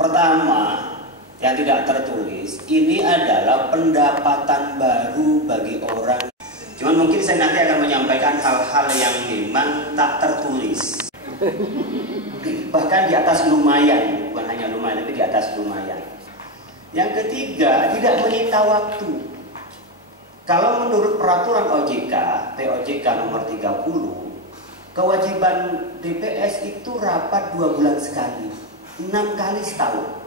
Pertama, yang tidak tertulis, ini adalah pendapatan baru bagi orang. Cuman mungkin saya nanti akan menyampaikan hal-hal yang memang tak tertulis. Bahkan di atas lumayan, bukan hanya lumayan, tapi di atas lumayan. Yang ketiga, tidak menyita waktu. Kalau menurut peraturan OJK, POJK nomor 30, kewajiban DPS itu rapat 2 bulan sekali, 6 kali setahun.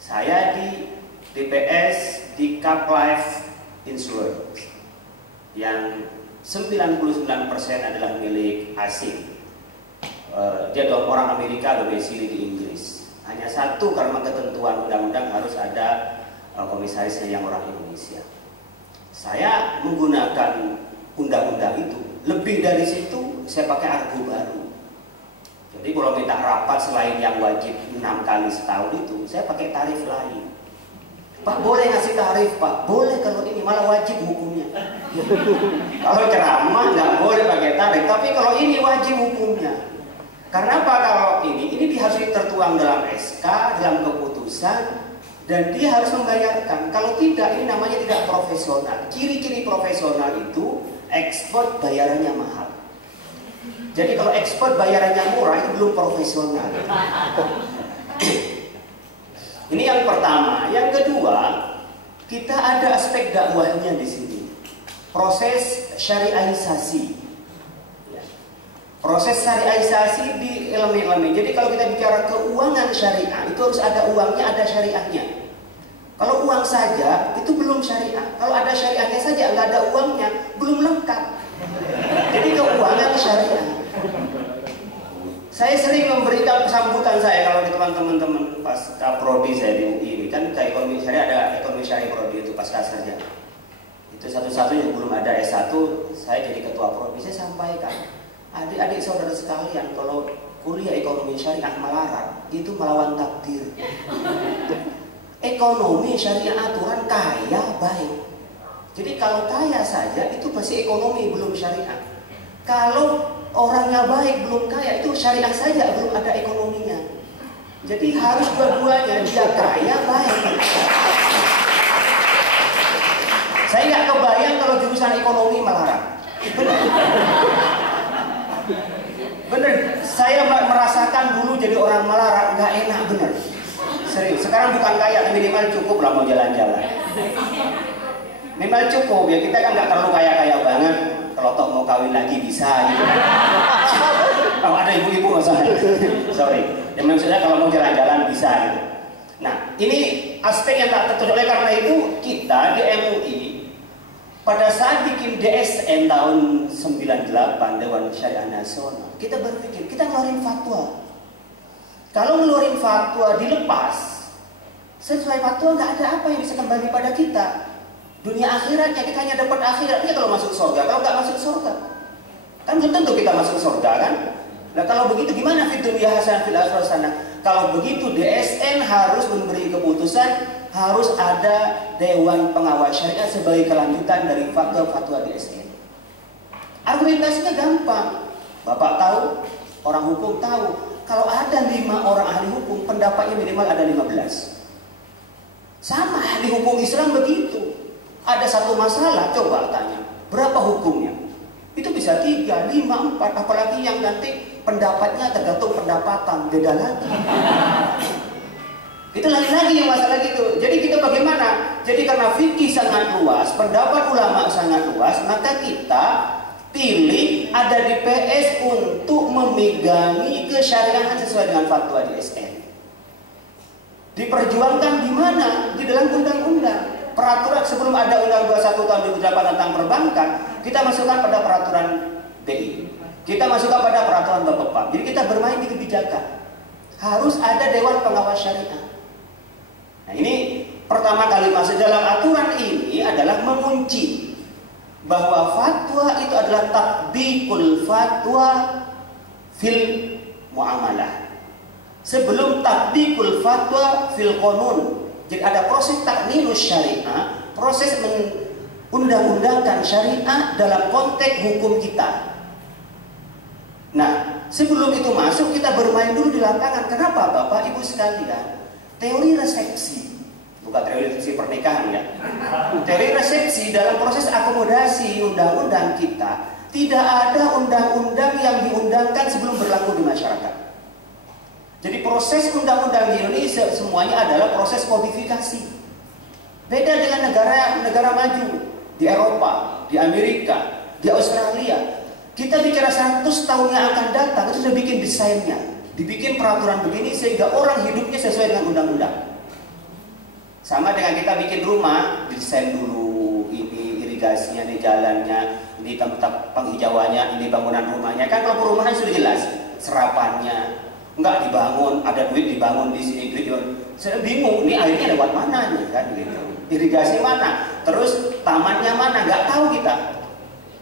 Saya di DPS di Cup Life Insurance yang 99% adalah milik asing. Dia orang Amerika domisili di Inggris. Hanya satu karena ketentuan undang-undang harus ada komisarisnya yang orang Indonesia. Saya menggunakan undang-undang itu. Lebih dari situ saya pakai argo baru. Jadi kalau minta rapat selain yang wajib 6 kali setahun itu, saya pakai tarif lain. Pak boleh ngasih tarif Pak? Boleh kalau ini malah wajib hukumnya. Kalau ceramah nggak boleh pakai tarif, tapi kalau ini wajib hukumnya. Karena apa? Kalau ini harus tertuang dalam SK, dalam keputusan, dan dia harus membayarkan. Kalau tidak, ini namanya tidak profesional. Ciri-ciri profesional itu ekspor bayarannya mahal. Jadi kalau ekspor bayarannya murah itu belum profesional. Ini yang pertama. Yang kedua, kita ada aspek dakwahnya di sini. Proses syariahisasi. Proses syariahisasi di elemen-elemen. Jadi kalau kita bicara keuangan syariah, itu harus ada uangnya, ada syariahnya. Kalau uang saja, itu belum syariah. Kalau ada syariahnya saja, nggak ada uangnya, belum lengkap. Jadi keuangan syariah. Saya sering memberikan sambutan saya kalau di teman-teman pas prodi saya di UI ini kan ke ekonomi syariah, ada ekonomi syariah prodi itu pasca sarjana. Itu satu-satunya belum ada S1, saya jadi ketua prodi. Saya sampaikan, adik-adik saudara sekalian, kalau kuliah ekonomi syariah melarat, itu melawan takdir. Ekonomi syariah aturan kaya baik. Jadi kalau kaya saja itu masih ekonomi belum syariah. Kalau orangnya baik belum kaya itu syariah saja belum ada ekonominya. Jadi harus dua-duanya, dia kaya baik. Saya nggak kebayang kalau jurusan ekonomi melarat. Benar. Bener, saya merasakan dulu jadi orang melarat nggak enak bener. Serius, sekarang bukan kaya, tapi minimal cukup lah mau jalan-jalan. Minimal cukup ya, kita kan nggak terlalu kaya-kaya banget. Kalau toh mau kawin lagi bisa gitu. Kalau ada ibu-ibu masalah. Sorry. Yang maksudnya kalau mau jalan-jalan bisa gitu. Nah, ini aspek yang tak tertutup. Oleh karena itu kita di MUI pada saat bikin DSN tahun 98 Dewan Syariah Nasional, kita berpikir kita ngeluarin fatwa. Kalau ngeluarin fatwa dilepas, sesuai fatwa nggak ada apa yang bisa kembali pada kita. Dunia akhiratnya kita hanya dapat akhiratnya kalau masuk surga. Kalau nggak masuk surga, kan belum tentu kita masuk surga kan? Nah kalau begitu gimana fid dunya hasanah fil akhirati hasanah? Kalau begitu DSN harus memberi keputusan, harus ada Dewan Pengawas Syariah sebagai kelanjutan dari fatwa-fatwa DSN. Argumentasinya gampang. Bapak tahu, orang hukum tahu. Kalau ada 5 orang ahli hukum, pendapatnya minimal ada 15. Sama ahli hukum Islam begitu. Ada satu masalah, coba tanya, berapa hukumnya? Itu bisa 3, 5, 4, apalagi yang nanti pendapatnya tergantung pendapatan, beda lagi. Itu lain lagi yang masalah gitu. Jadi kita bagaimana? Jadi karena fikih sangat luas, pendapat ulama sangat luas, maka kita pilih ada DPS untuk memegangi kesyariahan sesuai dengan fatwa DSN. Diperjuangkan di mana? Di dalam undang-undang. Peraturan sebelum ada Undang-Undang 21 tahun 2008 tentang perbankan, kita masukkan pada peraturan BI. Kita masukkan pada peraturan Bapepam. Jadi kita bermain di kebijakan. Harus ada Dewan Pengawas Syariah. Nah ini pertama kali masuk dalam aturan ini adalah mengunci bahwa fatwa itu adalah tatbiqul fatwa fil muamalah. Sebelum tatbiqul fatwa fil qanun. Jadi ada proses takninus syariah, proses mengundang-undangkan syariah dalam konteks hukum kita. Nah, sebelum itu masuk kita bermain dulu di lapangan. Kenapa Bapak Ibu sekalian? Teori resepsi, bukan teori resepsi pernikahan ya. Teori resepsi dalam proses akomodasi undang-undang kita, tidak ada undang-undang yang diundangkan sebelum berlaku di masyarakat. Jadi proses undang-undang di Indonesia semuanya adalah proses kodifikasi. Beda dengan negara maju di Eropa, di Amerika, di Australia. Kita bicara 100 tahun yang akan datang, itu sudah bikin desainnya, dibikin peraturan begini sehingga orang hidupnya sesuai dengan undang-undang. Sama dengan kita bikin rumah, didesain dulu, ini irigasinya, ini jalannya, ini tempat penghijauannya, ini bangunan rumahnya. Kan kalau perumahan sudah jelas, serapannya, enggak dibangun, ada duit dibangun di sini, duit dibangun. Saya bingung, ini airnya lewat mana nih kan gitu. Irigasi mana, terus tamannya mana, nggak tahu kita.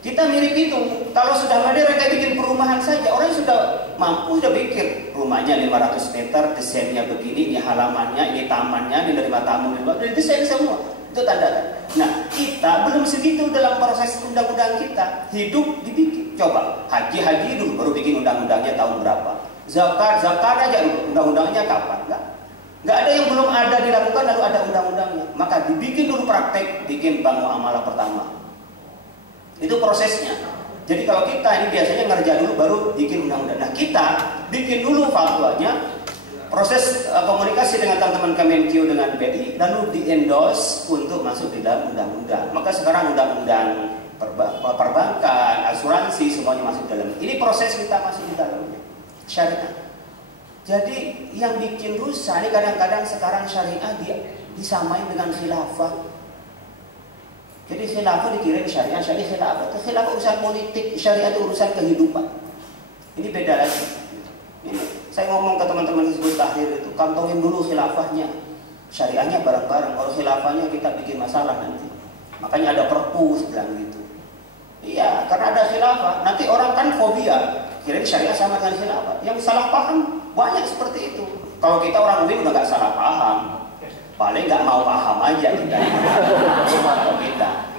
Kita mirip itu, kalau sudah ada mereka bikin perumahan saja, orang sudah mampu, sudah pikir rumahnya 500 meter, desainnya begini, ini halamannya, ini tamannya, ini nerima tamu, ini desain semua, itu tanda. Nah, kita belum segitu dalam proses undang-undang kita, hidup dibikin. Coba, haji dulu, baru bikin undang-undangnya tahun berapa. Zakat aja undang-undangnya kapan? Nggak ada yang belum ada dilakukan lalu ada undang-undangnya. Maka dibikin dulu praktek, bikin bank muamalah pertama. Itu prosesnya. Jadi kalau kita ini biasanya ngerja dulu baru bikin undang-undang. Nah kita bikin dulu fatwanya, proses komunikasi dengan teman-teman Kemenkeu dengan BI, lalu di-endorse untuk masuk di dalam undang-undang. Maka sekarang undang-undang perbankan, asuransi semuanya masuk dalam. Ini proses kita masuk di dalamnya. Syariah. Jadi yang bikin rusak ini kadang-kadang sekarang syariah disamain dengan khilafah. Jadi khilafah dikira syariah, khilafah. Khilafah urusan politik, syariah itu urusan kehidupan. Ini beda lagi. Ini, saya ngomong ke teman-teman Hizbut Tahrir itu, kantongin dulu khilafahnya. Syariahnya bareng-bareng. Kalau khilafahnya kita bikin masalah nanti. Makanya ada perpu bilang gitu. Iya, karena ada khilafah. Nanti orang kan fobia. Kira syariah sama dengan khilafah. Yang salah paham banyak seperti itu. Kalau kita orang Uin udah nggak salah paham, paling nggak mau paham aja kita.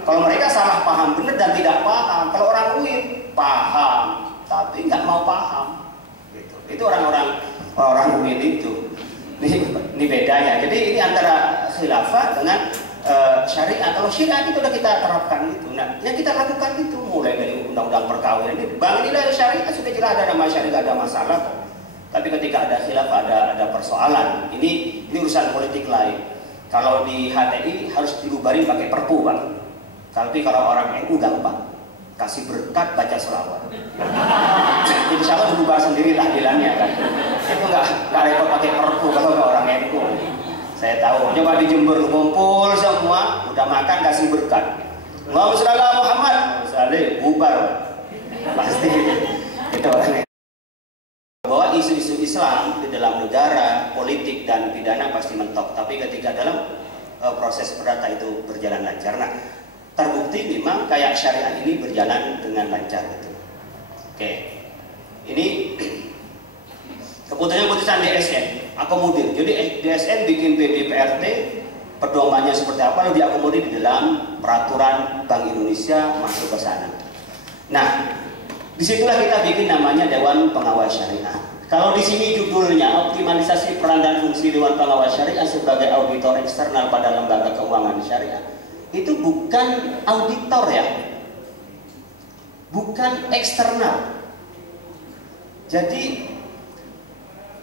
Kalau mereka salah paham benar dan tidak paham. Kalau orang Uin paham tapi nggak mau paham. Gitu. Itu orang Uin itu. Ini bedanya. Jadi ini antara khilafah dengan syariat. Kalau syariat itu udah kita terapkan itu. Nah, yang kita lakukan itu mulai dari undang-undang perkawinan ini. Bang nilai syariat sudah jelas ada nama syariat, ada masalah kok. Tapi ketika ada khilaf ada persoalan. Ini urusan politik lain. Kalau di HTI harus dibubarin pakai perpu, Bang. Tapi kalau orang NU gampang. Kasih berkat, baca selawat. Insya Allah dibubar sendiri tahlilannya kan. Itu nggak repot pakai perpu kalau ke orang NU. Saya tahu, coba di Jember kumpul semua, udah makan kasih berkat. Allahumma sholli ala Muhammad, bubar. Pasti itu orangnya. Bahwa isu-isu Islam di dalam negara, politik dan pidana pasti mentok. Tapi ketika dalam proses perdata itu berjalan lancar. Nah, terbukti memang kayak syariat ini berjalan dengan lancar gitu. Oke, ini keputusan DSN akomodir. Jadi DSN bikin PDPRT pedomannya seperti apa lalu diakomodir di dalam peraturan Bank Indonesia masuk ke sana. Nah, disitulah kita bikin namanya Dewan Pengawas Syariah. Kalau di sini judulnya optimalisasi peran dan fungsi Dewan Pengawas Syariah sebagai auditor eksternal pada lembaga keuangan syariah. Itu bukan auditor ya, bukan eksternal. Jadi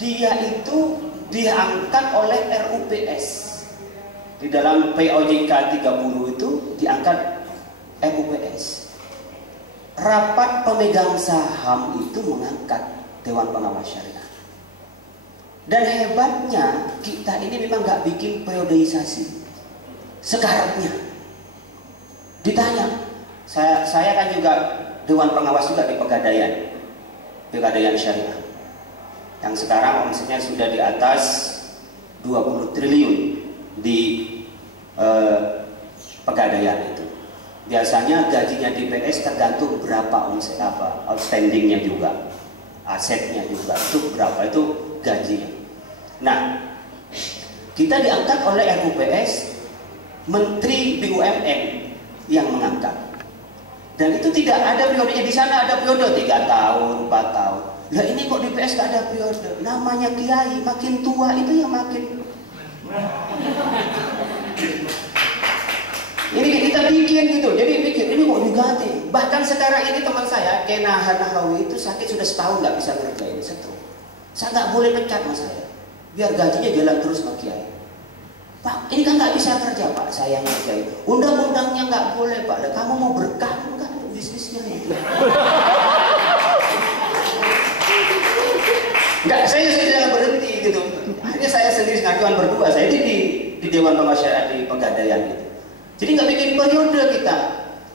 dia itu diangkat oleh RUPS. Di dalam POJK 30 itu diangkat RUPS. Rapat pemegang saham itu mengangkat Dewan Pengawas Syariah. Dan hebatnya kita ini memang nggak bikin periodisasi. Sekaratnya. Ditanya, saya kan juga Dewan Pengawas juga di Pegadaian Syariah. Yang sekarang omsetnya sudah di atas 20 triliun di Pegadaian itu. Biasanya gajinya di PS tergantung berapa omset outstandingnya juga, asetnya juga itu berapa itu gajinya. Nah, kita diangkat oleh RUPS, Menteri BUMN yang mengangkat. Dan itu tidak ada periodenya, di sana ada periode 3 tahun, 4 tahun. Lah ini kok di PS gak ada periode? Namanya kiai, makin tua itu yang makin. Ini kita bikin gitu, jadi pikir ini mau diganti. Bahkan sekarang ini teman saya, Kena Hanahawi itu sakit sudah setahun nggak bisa ngerjain stroke. Saya nggak boleh pecat mas saya, biar gajinya jalan terus Pak Kiai. Pak, ini kan nggak bisa kerja Pak, saya yang ngerjain. Undang-undangnya nggak boleh Pak. Lah, kamu mau berkah enggak bisnisnya itu? Enggak, saya jangan berhenti gitu. Akhirnya saya sendiri ngajuan berdua, saya di Dewan Pemasyarakatan di Pegadaian gitu. Jadi nggak bikin periode kita.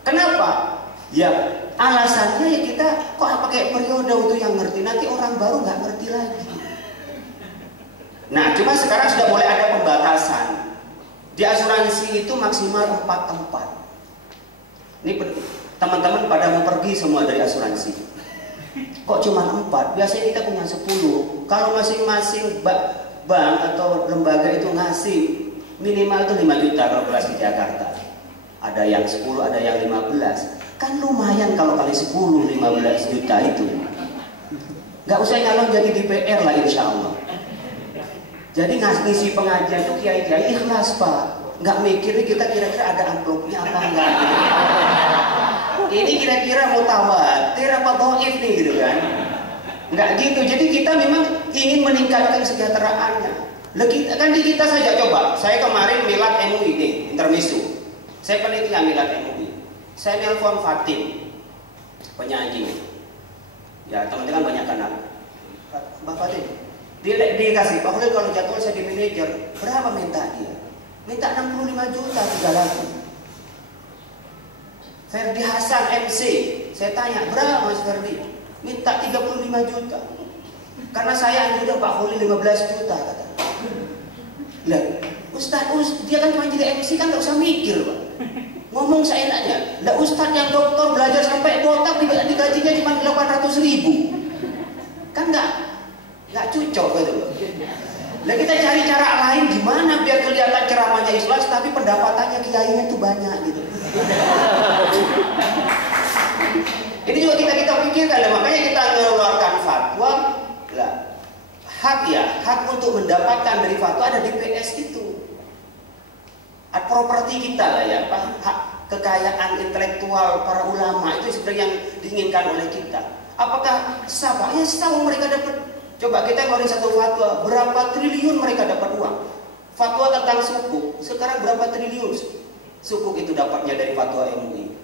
Kenapa? Ya alasannya ya kita kok pakai periode untuk yang ngerti, nanti orang baru nggak ngerti lagi. Nah, cuma sekarang sudah mulai ada pembatasan. Di asuransi itu maksimal 4 tempat. Ini teman-teman pada mau pergi semua dari asuransi. Kok cuma 4? Biasanya kita punya 10. Kalau masing-masing bank atau lembaga itu ngasih minimal itu 5 juta kalau kelas di Jakarta. Ada yang 10, ada yang 15. Kan lumayan kalau kali 10, 15 juta itu. Nggak usah nyalon jadi DPR lah insya Allah. Jadi ngisi pengajian itu kiai-kiai ikhlas Pak. Nggak mikir kita kira-kira ada amplopnya apa enggak gitu. Ini kira-kira mutawatir apa dhaif nih gitu kan. Nggak gitu, jadi kita memang ingin meningkatkan kesejahteraannya. Kan di kita saja coba, saya kemarin milad MUI nih, intermisu. Saya penelitian milad MUI. Saya nelpon Fatin, penyanyi. Ya teman-teman banyak kenal. Mbak Fatin, dia dikasih, Pak Khalil kalau jadwal saya di manajer, berapa minta dia? Minta 65 juta 3 lagu. Ferdi Hasan MC, saya tanya, berapa Mas Ferdi? Minta 35 juta. Karena saya udah Pak Khalil 15 juta kata. Lah, Ustadz, dia kan cuma jadi MC kan nggak usah mikir Pak. Ngomong seenaknya. Lah Ustadz yang dokter belajar sampai botak digajinya cuma 800.000. Kan nggak cocok gitu loh. Lah kita cari cara lain gimana biar kelihatan ceramahnya ikhlas tapi pendapatannya kiainya itu banyak gitu. Ini juga kita pikirkan, makanya kita mengeluarkan fatwa. Lah, hak untuk mendapatkan dari fatwa ada di PS itu. Hak properti kita lah ya, hak kekayaan intelektual para ulama itu sebenarnya yang diinginkan oleh kita. Apakah sah Pak? Ya sah mereka dapat. Coba kita ngeluarin satu fatwa, berapa triliun mereka dapat uang? Fatwa tentang sukuk, sekarang berapa triliun sukuk itu dapatnya dari fatwa MUI?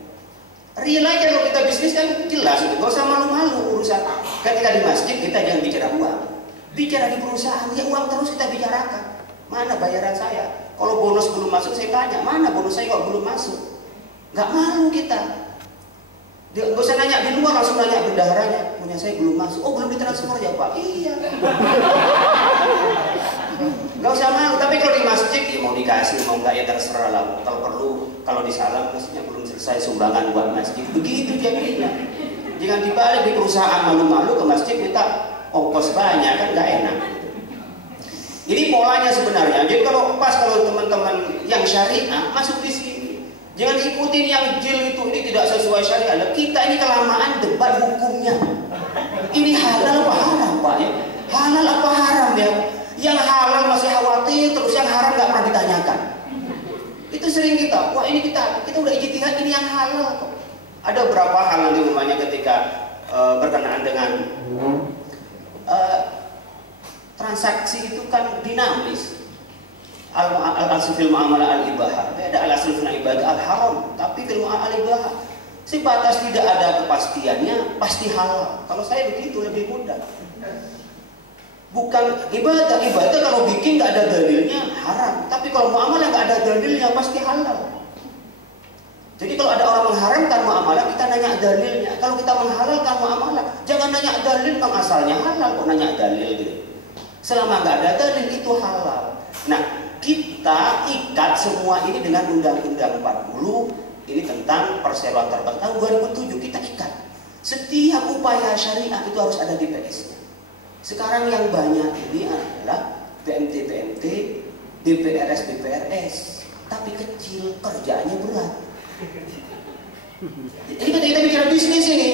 Real aja kalau kita bisnis kan jelas, gak usah malu-malu urusan. Ketika di masjid kita jangan bicara uang, bicara di perusahaan ya uang terus kita bicarakan. Mana bayaran saya? Kalau bonus belum masuk saya tanya, mana bonus saya kok belum masuk? Gak malu kita. Gak usah nanya di luar, langsung nanya bendaharanya, punya saya belum masuk. Oh belum ditransfer ya Pak? Iya. Gak usah malu, tapi kalau di masjid ya mau dikasih, mau enggak ya terserah lah. Kalau perlu, kalau disalam maksudnya belum selesai sumbangan buat masjid. Begitu jadinya. Jangan dibalik di perusahaan malu-malu ke masjid minta ongkos banyak kan gak enak. Ini polanya sebenarnya. Jadi kalau teman-teman yang syariah masuk di sini. Jangan ikutin yang jil itu, ini tidak sesuai syariat. Kita ini kelamaan debat hukumnya. Ini halal apa haram Pak ya? Halal apa haram ya? Yang halal masih khawatir, terus yang haram nggak pernah ditanyakan. Itu sering kita, wah ini kita udah ijtihad ini yang halal kok. Ada beberapa hal nanti umpamanya ketika berkenaan dengan transaksi itu kan dinamis. Al-asl fil muamalah al-ibahah, ada al-asl fil ibadah al-haram, tapi fil muamalah al-ibahah sebatas tidak ada kepastiannya pasti halal. Kalau saya begitu lebih mudah. Bukan ibadah kalau bikin nggak ada dalilnya haram, tapi kalau muamalah nggak ada dalilnya pasti halal. Jadi kalau ada orang mengharamkan muamalah kita nanya dalilnya. Kalau kita menghalalkan muamalah jangan nanya dalil bang asalnya halal kok nanya dalil gitu. Selama nggak ada dalil itu halal. Nah kita ikat semua ini dengan Undang-Undang 40 ini tentang perseroan terbatas tahun 2007 kita ikat. Setiap upaya syariah itu harus ada DPS-nya. Sekarang yang banyak ini adalah PMT, DPRS, tapi kecil, kerjaannya berat. Jadi kita bicara bisnis ini,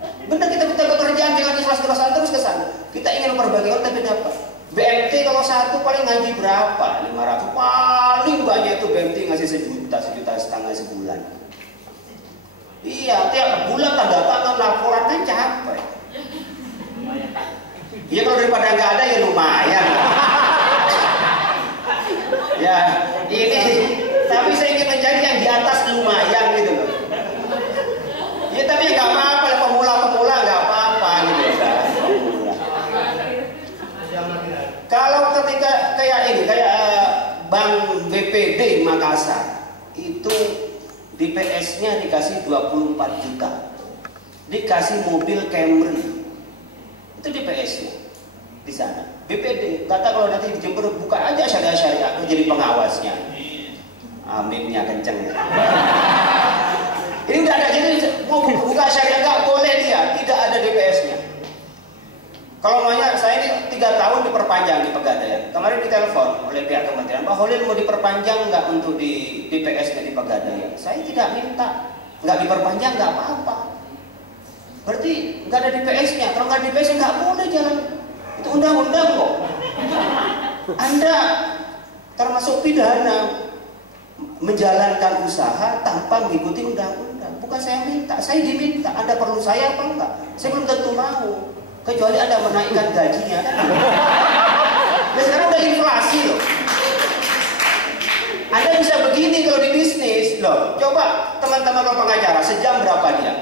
Benar, kita pekerjaan dengan ikhlas-ikhlasan terus ke sana. Kita ingin memperbaiki orang tapi dapat. BMT kalau satu paling ngaji berapa? 500. Paling banyak itu BMT ngasih 1 juta, 1,5 juta sebulan. Iya, tiap bulan tanda tangan laporan kan capek. Ya kalau daripada nggak ada ya lumayan. Ya, ini tapi saya ingin mencari yang di atas lumayan gitu loh. Ya tapi nggak apa-apa, pemula nggak apa-apa gitu ya. Kalau ketika kayak ini, kayak Bank BPD Makassar, itu DPS-nya dikasih 24 juta, dikasih mobil Camry, itu DPS-nya di sana. BPD kata kalau nanti di Jember buka aja syariah, aku jadi pengawasnya. Aminnya kenceng. Ini udah ada, jadi mau buka syariah nggak boleh dia, tidak ada DPS-nya. Kalau maunya saya ini 3 tahun diperpanjang di Pegadaian. Kemarin ditelepon oleh pihak kementerian, Pak Holil mau diperpanjang nggak untuk di DPS-nya di Pegadaian? Saya tidak minta, nggak diperpanjang nggak apa-apa. Berarti nggak ada DPS-nya. Kalau nggak ada DPS-nya nggak boleh jalan. Itu undang-undang kok. Anda termasuk pidana menjalankan usaha tanpa mengikuti undang-undang. Bukan saya minta, saya diminta. Anda perlu saya apa enggak? Saya belum tentu mau. Kecuali Anda menaikkan gajinya kan. Nah sekarang udah inflasi loh. Anda bisa begini kalau di bisnis loh. Coba teman-teman kalau pengacara sejam berapa dia?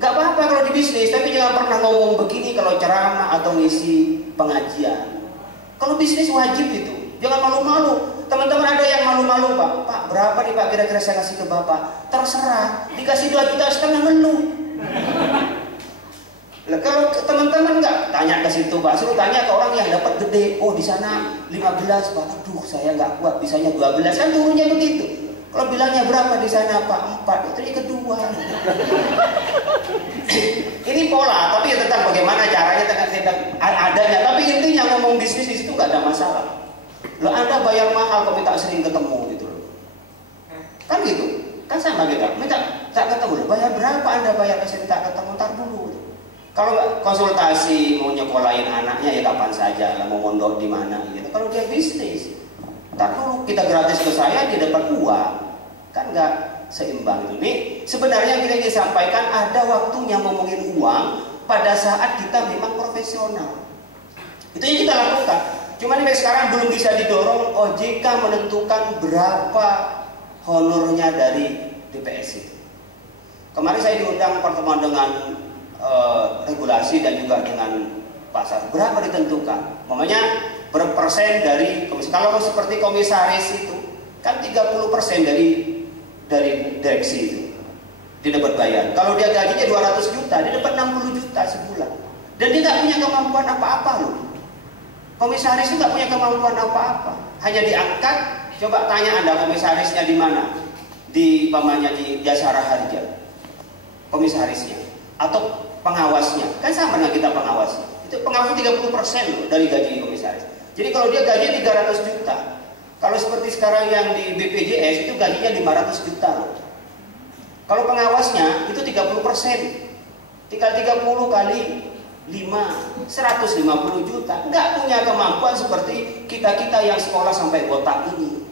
Gak apa-apa kalau di bisnis, tapi jangan pernah ngomong begini kalau ceramah atau ngisi pengajian. Kalau bisnis wajib itu, jangan malu-malu. Teman-teman ada yang malu-malu, Pak, berapa nih Pak kira-kira saya kasih ke Bapak? Terserah, dikasih 2,5 juta ngeluh. Nah, kalau teman-teman nggak tanya ke situ Pak, suruh tanya ke orang yang dapat gede. Oh di sana 15 Pak, aduh saya nggak kuat, bisanya 12 kan turunnya begitu. Kalau bilangnya berapa di sana Pak? 4, itu yang kedua. Ini pola, tapi ya tentang bagaimana caranya tentang adanya. Tapi intinya ngomong bisnis di situ nggak ada masalah. Lo Anda bayar mahal kalau minta sering ketemu gitu loh. Kan gitu, kan sama kita. Minta tak ketemu, bayar berapa Anda bayar saya minta ketemu, ntar dulu. Kalau konsultasi mau nyekolahin anaknya ya kapan saja, lah mau mondok di mana gitu. Kalau dia bisnis, ntar dulu kita gratis ke saya dia dapat uang, kan nggak seimbang itu. Nih sebenarnya kita ingin sampaikan ada waktunya ngomongin uang pada saat kita memang profesional. Itu yang kita lakukan. Cuman ini sekarang belum bisa didorong OJK menentukan berapa honornya dari DPS itu. Kemarin saya diundang pertemuan dengan regulasi dan juga dengan pasar. Berapa ditentukan? Namanya berpersen dari komisaris. Kalau seperti komisaris itu kan 30% dari direksi itu dia dapat bayar. Kalau dia gajinya 200 juta, dia dapat 60 juta sebulan. Dan dia nggak punya kemampuan apa-apa loh. Komisaris itu nggak punya kemampuan apa-apa. Hanya diangkat. Coba tanya Anda komisarisnya di mana? Di pamannya di Jasara Harja. Komisarisnya atau pengawasnya, kan sama dengan kita pengawasnya. Itu pengawasnya 30% loh dari gaji komisaris. Jadi kalau dia gaji 300 juta, kalau seperti sekarang yang di BPJS itu gajinya 500 juta loh. Kalau pengawasnya itu 30%, tinggal 30 kali 5, 150 juta. Nggak punya kemampuan seperti kita-kita yang sekolah sampai botak ini.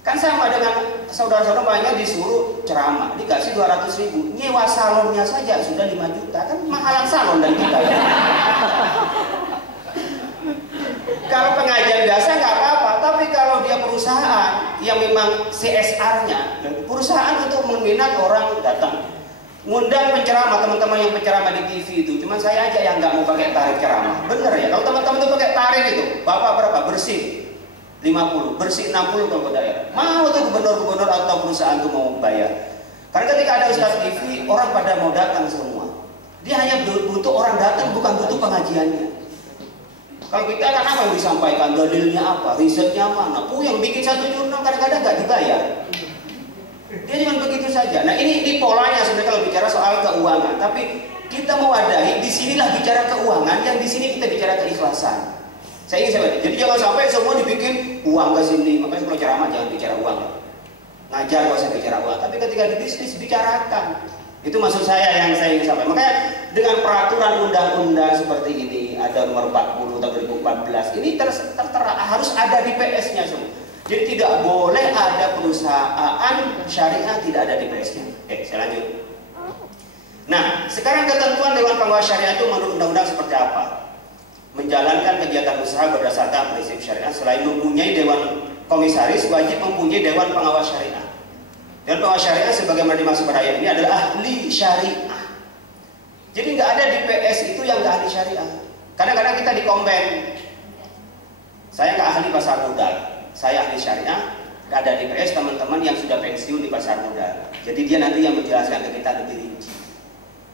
Kan sama dengan saudara-saudara banyak disuruh ceramah, dikasih 200.000, nyewa salonnya saja sudah 5 juta, kan mahalan salon dan kita. Kalau pengajian biasa nggak apa-apa, tapi kalau dia perusahaan yang memang CSR-nya, perusahaan untuk meminat orang datang, ngundang penceramah, teman-teman yang penceramah di TV itu, cuma saya aja yang nggak mau pakai tarif ceramah. Bener ya, kalau teman-teman itu pakai tarif itu, Bapak berapa? Bersih 50, bersih 60 kalau ke daerah. Mau tuh gubernur-gubernur atau perusahaan tuh mau bayar. Karena ketika ada Ustaz TV, orang pada mau datang semua. Dia hanya butuh orang datang, bukan butuh pengajiannya. Kalau kita kan apa yang disampaikan, dalilnya apa, risetnya mana. Yang bikin satu jurnal kadang-kadang nggak dibayar. Dia cuma begitu saja. Nah ini polanya sebenarnya kalau bicara soal keuangan. Tapi kita mewadahi, disinilah bicara keuangan, yang di sini kita bicara keikhlasan. Saya ingin sampaikan, jadi jangan sampai semua dibikin uang ke sini. Makanya kalau ceramah jangan bicara uang. Ngajar kalau saya bicara uang. Tapi ketika di bisnis bicarakan. Itu maksud saya yang saya ingin sampaikan. Makanya dengan peraturan undang-undang seperti ini, ada nomor 40 tahun 2014, ini tertera harus ada DPS-nya semua. Jadi tidak boleh ada perusahaan syariah tidak ada DPS-nya. Oke, saya lanjut. Nah, sekarang ketentuan Dewan Pengawas Syariah itu menurut undang-undang seperti apa? Menjalankan kegiatan usaha berdasarkan prinsip syariah. Selain mempunyai Dewan Komisaris, wajib mempunyai Dewan Pengawas Syariah. Dewan Pengawas Syariah sebagaimana dimaksud pada ayat ini adalah ahli syariah. Jadi nggak ada DPS itu yang nggak ahli syariah. Kadang-kadang kita dikomben, saya nggak ahli pasar modal, saya ahli syariah. Ada DPS teman-teman yang sudah pensiun di pasar modal. Jadi dia nanti yang menjelaskan ke kita lebih rinci.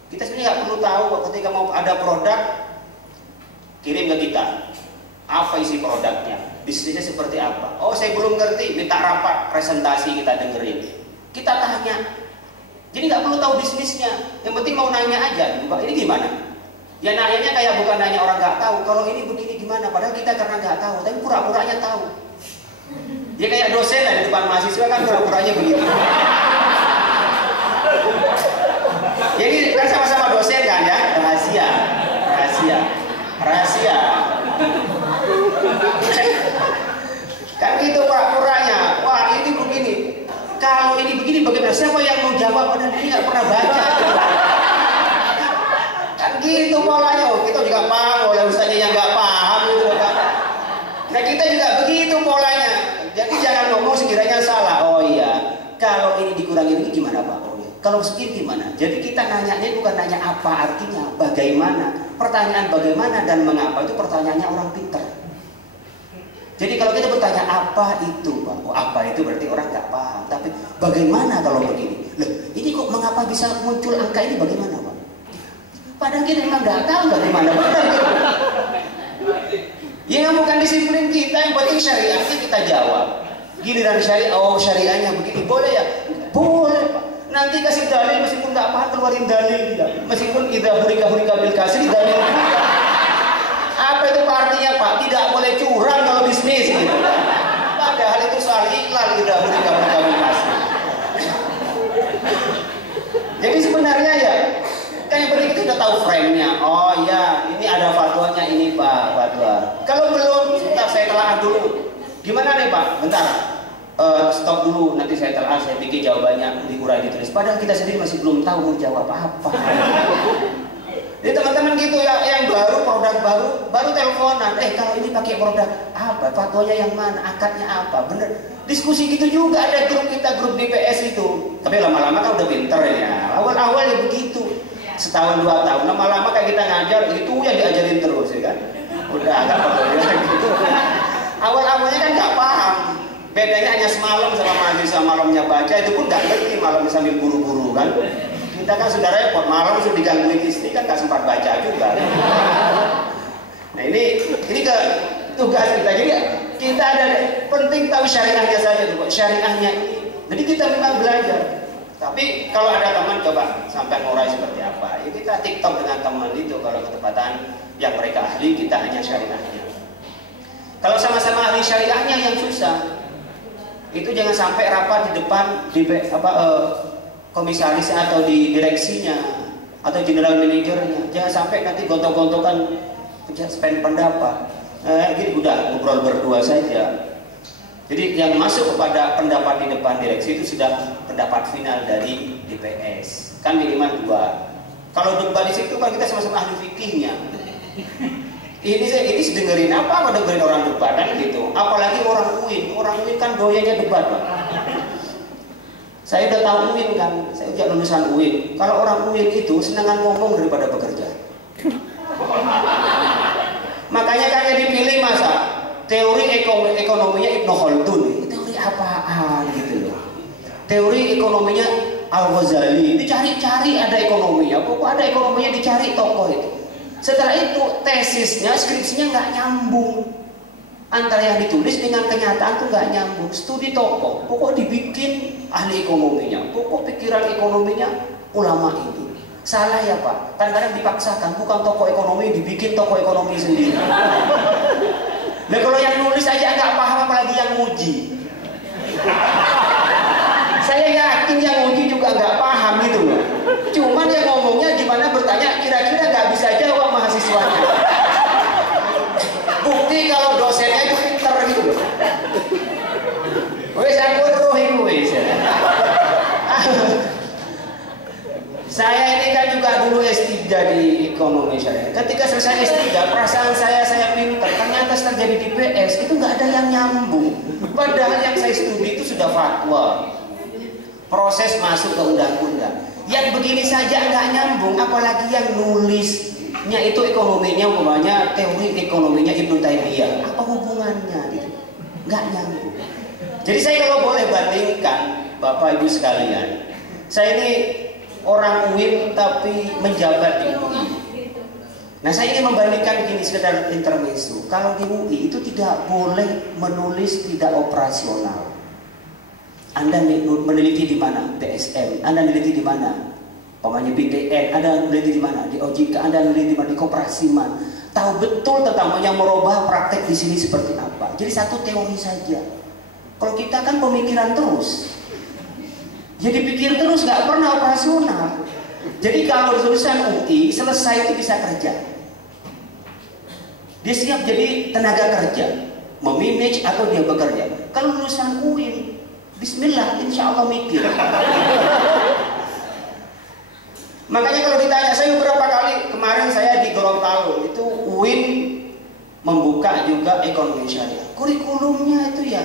Kita sebenarnya nggak perlu tahu ketika mau ada produk, kirim ke kita. Apa isi produknya? Bisnisnya seperti apa? Oh, saya belum ngerti, minta rapat, presentasi kita dengerin. Kita tanya. Jadi nggak perlu tahu bisnisnya. Yang penting mau nanya aja, Pak, ini gimana? Ya nanyanya kayak bukan nanya orang nggak tahu. Kalau ini begini gimana? Padahal kita karena nggak tahu, tapi pura-puranya tahu. Dia kayak dosen lah di depan mahasiswa kan pura-puranya begitu. Jadi kan sama-sama dosen kan ya, rahasia. Kan gitu pura-puranya. Wah ini begini. Kalau ini begini bagaimana? Siapa yang mau jawab? Padahal ini nggak pernah baca. Kan gitu polanya. Oh, kita juga paham oleh ustaznya yang nggak paham gitu kan. Nah kita juga begitu polanya. Jadi jangan ngomong sekiranya salah. Oh iya. Kalau ini dikurangi ini gimana Pak? Oh, iya. Kalau segini gimana? Jadi kita nanyanya bukan nanya apa artinya, bagaimana. Pertanyaan bagaimana dan mengapa itu pertanyaannya orang pintar. Jadi kalau kita bertanya apa itu Pak? Oh, apa itu berarti orang nggak paham. Tapi bagaimana kalau begini? Loh, ini kok mengapa bisa muncul angka ini bagaimana Pak? Padahal kita memang nggak tahu bagaimana. Ya bukan disiplin kita, yang penting syariahnya kita jawab. Giliran syariah, oh syariahnya begini, boleh ya? Boleh Pak. Nanti kasih dalil meskipun nggak paham keluarin dalil dia. Meskipun kita hurika bil kasih dalil. Apa itu artinya Pak? Tidak boleh curang kalau bisnis gitu. Padahal itu soal iklan tidak hurika bil kasih. Jadi sebenarnya ya kan yang penting kita sudah tahu frame-nya. Oh iya, ini ada fatwanya ini Pak, fatwa. Kalau belum, sebentar saya telah dulu. Gimana nih Pak? Bentar. Stop dulu, nanti saya telah, saya bikin jawabannya diurai ditulis. Padahal kita sendiri masih belum tahu mau jawab apa. Jadi teman-teman gitu ya, yang baru produk baru teleponan. Kalau ini pakai produk apa? Fatwanya yang mana? Akadnya apa? Bener. Diskusi gitu juga ada grup kita, grup DPS itu. Tapi lama-lama kan udah pinter ya. Awal-awal ya begitu. Setahun 2 tahun, lama-lama kayak kita ngajar itu yang diajarin terus ya kan. Udah agak perbedaan gitu. Awal-awalnya kan nggak paham. Bedanya hanya semalam sama mahasiswa malamnya baca, itu pun nggak ngerti malamnya sambil buru-buru kan. Kita kan sudah repot, malam sudah digangguin istri kan nggak sempat baca juga. Nah ini ke tugas kita. Jadi kita ada penting tahu syariahnya saja tuh, syariahnya ini. Jadi kita memang belajar. Tapi kalau ada teman coba sampai ngurai seperti apa, ya kita TikTok dengan teman itu. Kalau ketepatan yang mereka ahli, kita hanya syariahnya. Kalau sama-sama ahli syariahnya yang susah, itu jangan sampai rapat di depan komisaris atau di direksinya atau general manajernya. Jangan sampai nanti gontok-gontokan spend pendapat. Gini udah ngobrol berdua saja. Jadi yang masuk kepada pendapat di depan direksi itu sudah pendapat final dari DPS. Kan minimal 2. Kalau debat di situ kan kita sama-sama ahli fikihnya. Ini dengerin apa dengerin orang debat kan gitu. Apalagi orang UIN kan doyannya debat Pak. Saya udah tahu UIN kan, saya udah lulusan UIN. Kalau orang UIN itu senangan ngomong daripada bekerja. Makanya kan yang dipilih masa teori ekonominya Ibnu Khaldun. Teori apaan gitu loh. Teori ekonominya Al-Ghazali. Dicari-cari ada ekonominya. Pokoknya ada ekonominya dicari tokoh itu. Setelah itu tesisnya, skripsinya nggak nyambung. Antara yang ditulis dengan kenyataan tuh nggak nyambung. Studi tokoh, pokok dibikin ahli ekonominya. Pokok pikiran ekonominya ulama ini. Salah ya Pak. Kadang-kadang dipaksakan, bukan tokoh ekonomi dibikin tokoh ekonomi sendiri. Nah kalau yang nulis aja nggak paham apalagi yang nguji. Saya yakin yang nguji juga nggak paham gitu loh. mahasiswanya. Bukti kalau dosennya itu pinter gitu. Wes aku roh itu wes. Saya ini kan juga dulu S3 di ekonomi syariah. Ketika selesai S3, perasaan saya pinter. Ternyata terjadi di PS itu nggak ada yang nyambung. Padahal yang saya studi itu sudah fatwa. Proses masuk ke undang-undang. Yang begini saja nggak nyambung, apalagi yang nulisnya itu ekonominya, umpamanya teori ekonominya Ibnu Taimiyah. Apa hubungannya gitu? Nggak nyambung. Jadi saya kalau boleh bandingkan, Bapak Ibu sekalian, saya ini orang UIN tapi menjabat di UI. Nah, saya ingin membandingkan begini sekedar intermezzo. Kalau di UI itu tidak boleh menulis tidak operasional. Anda meneliti di mana? PSM. Anda meneliti di mana? Pemanya BDN. Anda meneliti di mana? Di OJK. Anda meneliti di mana? Di Koperasi Man. Tahu betul tentang yang merubah praktek di sini seperti apa. Jadi satu teori saja. Kalau kita kan pemikiran terus. Jadi pikir terus, nggak pernah operasional. Jadi kalau lulusan UI selesai itu bisa kerja. Dia siap jadi tenaga kerja, memanage atau dia bekerja. Kalau lulusan UIN, Bismillah, insya Allah mikir. Makanya kalau ditanya, saya beberapa kali kemarin saya di Gorontalo itu UIN membuka juga ekonomi syariah. Kurikulumnya itu ya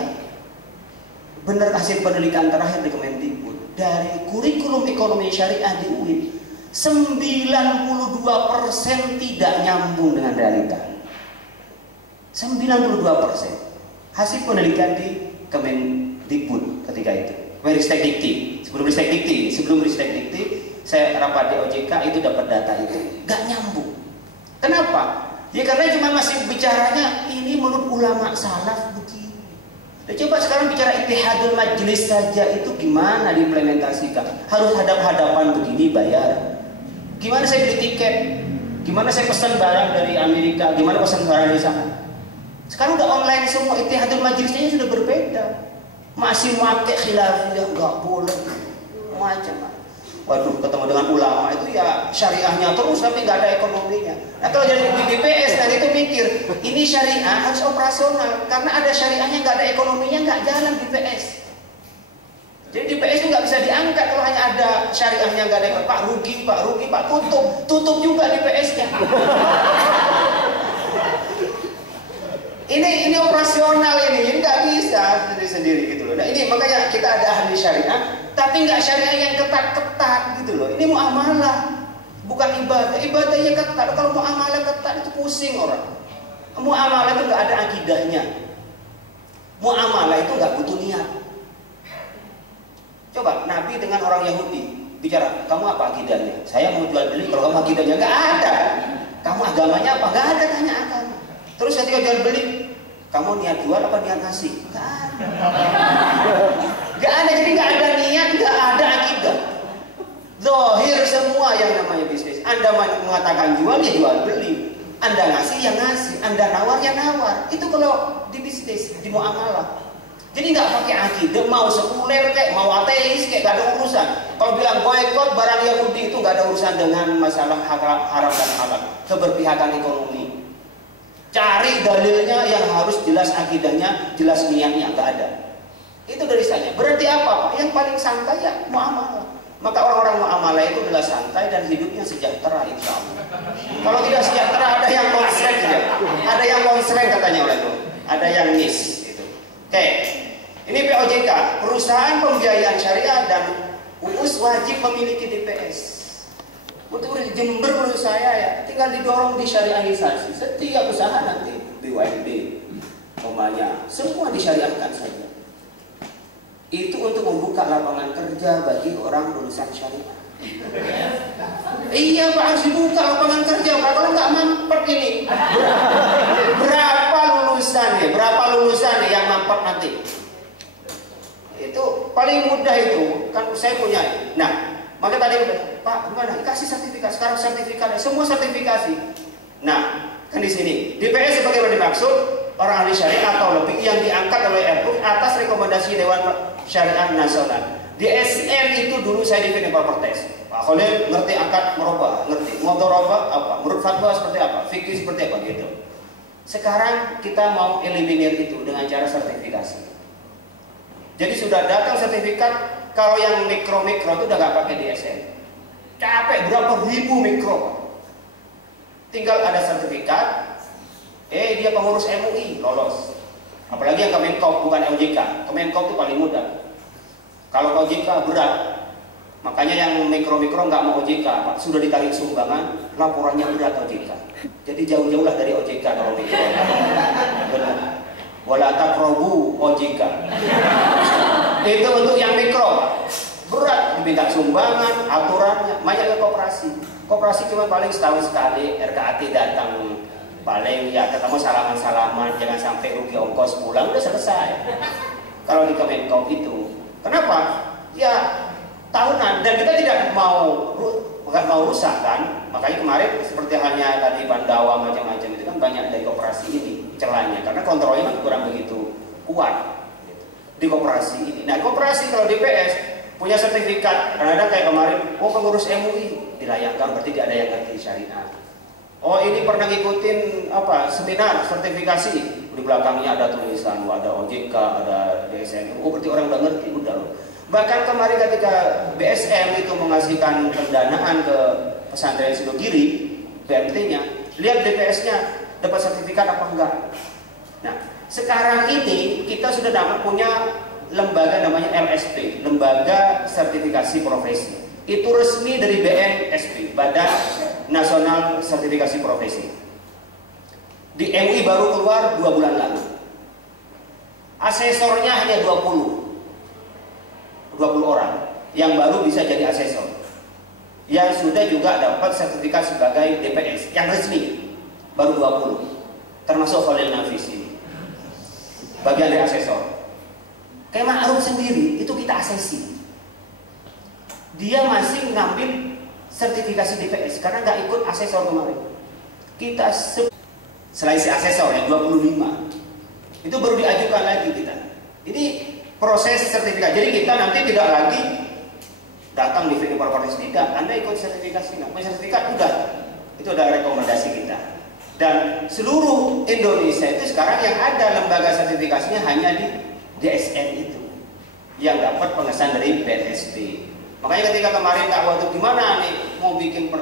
benar hasil penelitian terakhir di Kemendikbud. Dari kurikulum ekonomi syariah di UIN 92% tidak nyambung dengan realita. 92% hasil penelitian di Kemendikbud ketika itu. Ristek Dikti, sebelum Ristek Dikti saya rapat di OJK itu dapat data itu nggak nyambung. Kenapa? Ya karena cuma masih bicaranya ini menurut ulama salaf begini. Nah, coba sekarang bicara ittihadul majlis saja itu gimana diimplementasikan? Harus hadap-hadapan begini bayar. Gimana saya beli tiket? Gimana saya pesan barang dari Amerika? Gimana pesan barang dari sana? Sekarang udah online semua, ittihadul majlisnya sudah berbeda. Masih pakai khilafiyah nggak boleh, macam-macam. Waduh, ketemu dengan ulama itu ya syariahnya terus tapi nggak ada ekonominya. Nah kalau jadi di BPS tadi itu mikir ini syariah harus operasional karena ada syariahnya nggak ada ekonominya nggak jalan di PS. Jadi di PS itu nggak bisa diangkat kalau hanya ada syariahnya nggak ada Pak rugi Pak tutup juga di PS-nya. Ini operasional ini nggak bisa sendiri gitu loh. Nah ini makanya kita ada ahli syariah, tapi nggak syariah yang ketat gitu loh. Ini muamalah, bukan ibadah. Ibadahnya ketat. Kalau muamalah ketat itu pusing orang. Muamalah itu nggak ada akidahnya. Muamalah itu nggak butuh niat. Coba Nabi dengan orang Yahudi bicara, kamu apa akidahnya? Saya mau jual beli. Kalau kamu akidahnya nggak ada. Kamu agamanya apa? Nggak ada, tanya agama. Terus ketika jual beli, kamu niat jual apa niat ngasih? Nggak ada. Nggak ada, jadi nggak ada niat, nggak ada akidah. Zahir semua yang namanya bisnis. Anda mengatakan jual, ya jual beli. Anda ngasih, ya ngasih. Anda nawar, ya nawar. Itu kalau di bisnis, di muamalah. Jadi nggak pakai akidah, mau sekuler kayak, mau ateis kayak, nggak ada urusan. Kalau bilang boykot barang Yahudi itu nggak ada urusan dengan masalah haram dan halal. Keberpihakan ekonomi. Cari dalilnya yang harus jelas akidahnya, jelas niatnya, nggak ada. Itu dari saya. Berarti apa Pak? Yang paling santai ya muamalah. Maka orang-orang muamalah itu adalah santai dan hidupnya sejahtera insya Allah. Kalau tidak sejahtera ada yang konslet ya. Ada yang konslet katanya oleh itu. Ada yang nis. Gitu. Oke. Ini POJK, perusahaan pembiayaan syariah dan UUS wajib memiliki DPS. Untuk Jember menurut saya ya tinggal didorong di syariahisasi. Setiap usaha nanti BUMD, umpamanya semua disyariahkan saja. Itu untuk membuka lapangan kerja bagi orang lulusan syariah. Iya Pak, harus dibuka lapangan kerja Pak. Kalau nggak mampet ini. Berapa lulusan nih yang mampet nanti? Itu paling mudah itu kan saya punya. Nah. Maka tadi Pak, gimana? Kasih sertifikasi. Sekarang sertifikasi, semua sertifikasi. Nah, kan di sini DPS sebagaimana dimaksud orang ahli syariah atau lebih yang diangkat oleh RU atas rekomendasi Dewan Syariah Nasional. di SM itu dulu saya di fit and proper test. Pak Khalil ngerti akad merubah, ngerti mudharabah apa, menurut fatwa seperti apa, fikih seperti apa gitu. Sekarang kita mau eliminir itu dengan cara sertifikasi. Jadi sudah datang sertifikat, kalau yang mikro-mikro itu udah nggak pakai DSN. Capek berapa ribu mikro, tinggal ada sertifikat. Dia pengurus MUI, lolos. Apalagi yang Kemenkop, bukan OJK. Kemenkop itu paling mudah. Kalau OJK berat. Makanya yang mikro-mikro nggak mau OJK, Pak. Sudah ditarik sumbangan, laporannya berat OJK. Jadi jauh-jauh lah dari OJK kalau mikro. Benar. Wala taqrabu OJK. Itu untuk yang mikro, berat, diminta sumbangan, aturannya. Banyak ke koperasi. Koperasi cuma paling setahun sekali, RKAT datang. Paling ya ketemu salaman-salaman, jangan sampai rugi ongkos pulang, udah selesai. Kalau di Kemenkop itu, kenapa? Ya tahunan, dan kita tidak mau rusak kan. Makanya kemarin seperti halnya tadi Pandawa macam-macam itu kan banyak dari koperasi ini celahnya, karena kontrolnya kan kurang begitu kuat di koperasi ini. Nah koperasi kalau DPS punya sertifikat, kadang-kadang kayak kemarin, pengurus MUI dilayangkan, berarti tidak ada yang ngerti syariat. Oh ini pernah ngikutin apa seminar sertifikasi, di belakangnya ada tulisan, ada OJK, ada DSN. Oh berarti orang udah ngerti, udah loh. Bahkan kemarin ketika BSM itu mengasihkan pendanaan ke pesantren Sidogiri, BMT-nya, lihat DPS-nya dapat sertifikat apa enggak. Nah sekarang ini kita sudah dapat punya lembaga namanya LSP, Lembaga Sertifikasi Profesi. Itu resmi dari BNSP, Badan Nasional Sertifikasi Profesi. Di MUI baru keluar 2 bulan lalu. Asesornya hanya 20 orang yang baru bisa jadi asesor. Yang sudah juga dapat sertifikat sebagai DPS yang resmi baru 20. Termasuk Khalil Nafis ini. Bagian dari asesor. Kayak Ma'ruf sendiri itu kita asesi. Dia masih ngambil sertifikasi DPS karena nggak ikut asesor kemarin. Kita selain si asesor ya 25 itu baru diajukan lagi kita. Ini proses sertifikat. Jadi kita nanti tidak lagi datang di fit and proper test, tidak. Anda ikut sertifikasi nggak? Sertifikat udah. Itu ada rekomendasi kita. Dan seluruh Indonesia itu sekarang yang ada lembaga sertifikasinya hanya di DSN itu yang dapat pengesahan dari BNSP. Makanya ketika kemarin waktu gimana nih mau bikin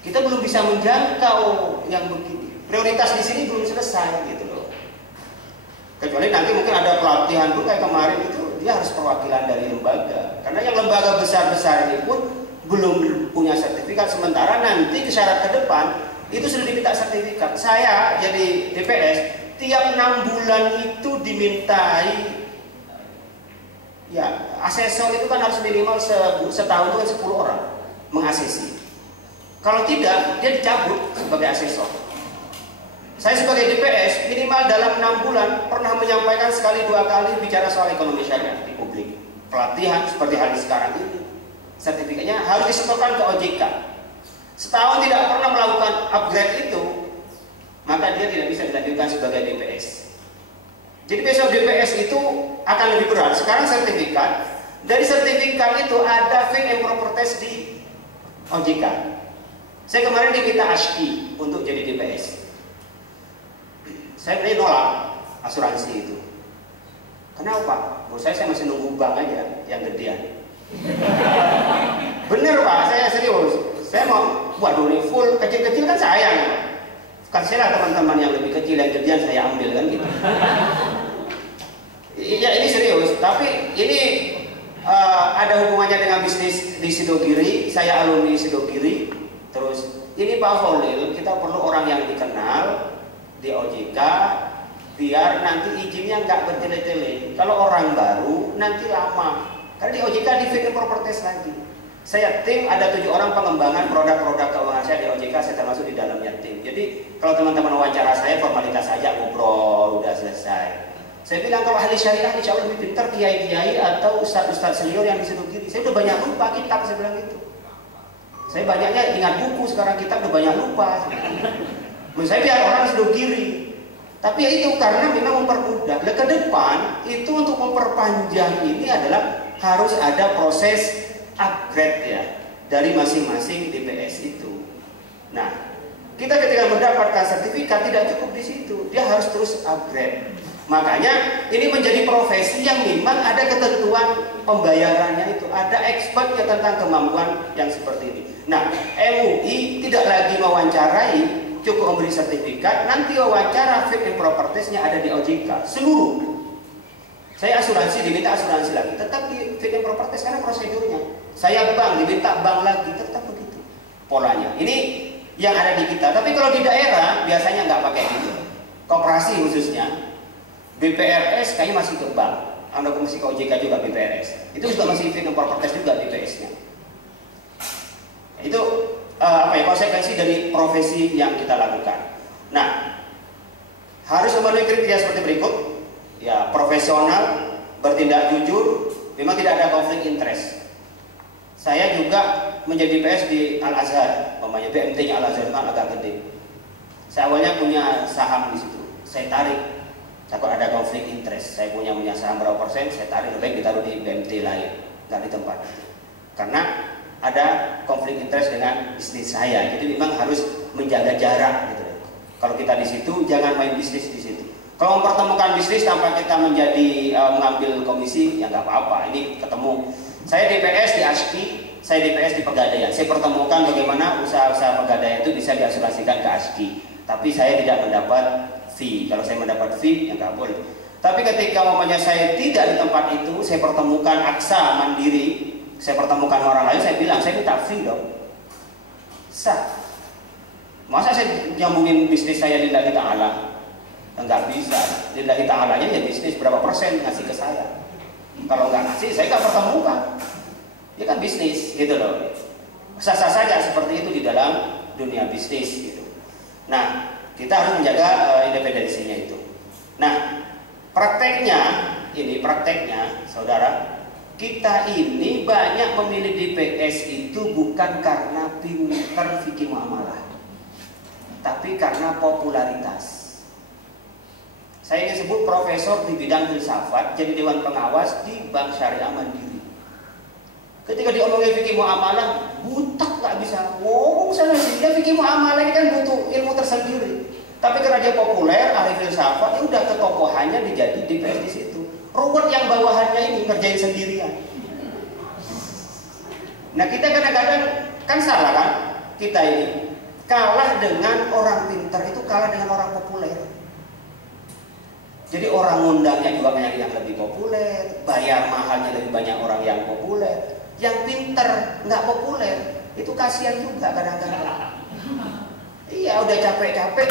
kita belum bisa menjangkau yang begini. Prioritas di sini belum selesai gitu loh. Kecuali nanti mungkin ada pelatihan pun kayak kemarin itu dia harus perwakilan dari lembaga. Karena yang lembaga besar-besar ini pun belum punya sertifikat, sementara nanti ke syarat ke depan itu sudah diminta sertifikat. Saya jadi DPS tiap 6 bulan itu dimintai. Ya, asesor itu kan harus minimal setahun itu kan 10 orang mengasesi. Kalau tidak, dia dicabut sebagai asesor. Saya sebagai DPS minimal dalam 6 bulan pernah menyampaikan sekali 2 kali bicara soal ekonomi syariah di publik. Pelatihan seperti hal sekarang ini. Sertifikatnya harus disetorkan ke OJK. Setahun tidak pernah melakukan upgrade itu, maka dia tidak bisa dilanjutkan sebagai DPS. Jadi besok DPS itu akan lebih berat. Sekarang sertifikat, dari sertifikat itu ada fit and proper test di OJK. Saya kemarin diminta ASHI untuk jadi DPS. Saya beli nolak asuransi itu. Kenapa? Menurut saya masih nunggu bank aja yang gedean. Bener Pak, saya serius. Saya mau, waduh ini full, kecil-kecil kan sayang. Kasihlah teman-teman yang lebih kecil, yang gedean saya ambil kan gitu. Ya ini serius, tapi ini ada hubungannya dengan bisnis di Sidogiri. Saya alumni Sidogiri. Terus ini Pak Khalil, kita perlu orang yang dikenal di OJK biar nanti izinnya nggak bertele-tele. Kalau orang baru nanti lama, karena di OJK di fit and proper test lagi. Saya tim ada 7 orang pengembangan produk-produk keuangan saya di OJK, saya termasuk di dalamnya tim. Jadi kalau teman-teman wawancara saya formalitas saja, ngobrol udah selesai. Saya bilang kalau ahli syariah insya Allah lebih pintar kiai-kiai atau ustaz-ustaz senior yang di Sidogiri. Saya udah banyak lupa kitab, saya bilang gitu. Saya banyaknya ingat buku, sekarang kitab udah banyak lupa. Menurut saya biar orang Sidogiri. Tapi ya itu karena memang mempermudah. Ke depan itu untuk memperpanjang ini adalah harus ada proses upgrade ya dari masing-masing DPS itu. Nah, kita ketika mendapatkan sertifikat tidak cukup di situ, dia harus terus upgrade. Makanya ini menjadi profesi yang memang ada ketentuan pembayarannya itu, ada expertnya tentang kemampuan yang seperti ini. Nah, MUI tidak lagi mewawancarai, cukup memberi sertifikat, nanti wawancara fit and proper test-nya ada di OJK seluruh. Saya asuransi diminta asuransi lagi, tetap di fit and proper test karena prosedurnya. Saya bank diminta bank lagi, tetap begitu polanya. Ini yang ada di kita. Tapi kalau di daerah biasanya nggak pakai gitu. Koperasi khususnya, BPRS kayaknya masih ke bank. Anda masih ke OJK juga BPRS. Itu juga masih fit and proper test juga BPS-nya. Itu konsekuensi dari profesi yang kita lakukan. Nah, harus memenuhi kriteria seperti berikut. Ya, profesional, bertindak jujur, memang tidak ada konflik interest. Saya juga menjadi PS di Al-Azhar, namanya BMT-nya Al-Azhar kan agak gede. Saya awalnya punya saham di situ, saya tarik, takut ada konflik interest. Saya punya saham berapa persen, saya tarik, lebih baik ditaruh di BMT lain, nggak di tempat itu. Karena ada konflik interest dengan bisnis saya, jadi memang harus menjaga jarak gitu. Kalau kita di situ, jangan main bisnis di situ. Kalau mempertemukan bisnis tanpa kita menjadi mengambil komisi, ya nggak apa-apa. Ini ketemu. Saya DPS di ASKI, saya DPS di Pegadaian. Saya pertemukan bagaimana usaha-usaha Pegadaian itu bisa diasuransikan ke ASKI. Tapi saya tidak mendapat fee. Kalau saya mendapat fee, ya nggak boleh. Tapi ketika mamanya saya tidak di tempat itu, saya pertemukan Aksa Mandiri, saya pertemukan orang lain, saya bilang, saya minta fee dong. Sah. Masa saya nyambungin bisnis saya lillahi ta'ala? Enggak bisa. Lillahi ta'alanya ya bisnis berapa persen ngasih ke saya. Kalau nggak ngasih, saya nggak pertemukan. Ya kan bisnis, gitu loh. Sah-sah saja seperti itu di dalam dunia bisnis, gitu. Nah, kita harus menjaga independensinya itu. Nah, prakteknya, saudara, kita ini banyak memilih DPS itu bukan karena pintar fikih muamalah, tapi karena popularitas. Saya ingin sebut profesor di bidang filsafat, jadi dewan pengawas di Bank Syariah Mandiri. Ketika diomongin fikih muamalah, butak nggak bisa ngomong sana sini. Dia fikih muamalah ini kan butuh ilmu tersendiri. Tapi karena dia populer, ahli filsafat, ya udah ketokohannya dijadi DPS di situ. Ruwet yang bawahannya ini ngerjain sendirian. Nah, kita kadang-kadang kan salah kan? Kita ini kalah dengan orang pintar itu kalah dengan orang populer. Jadi orang ngundangnya juga banyak yang lebih populer, bayar mahalnya lebih banyak orang yang populer. Yang pinter nggak populer itu kasihan juga kadang-kadang. Iya, udah capek-capek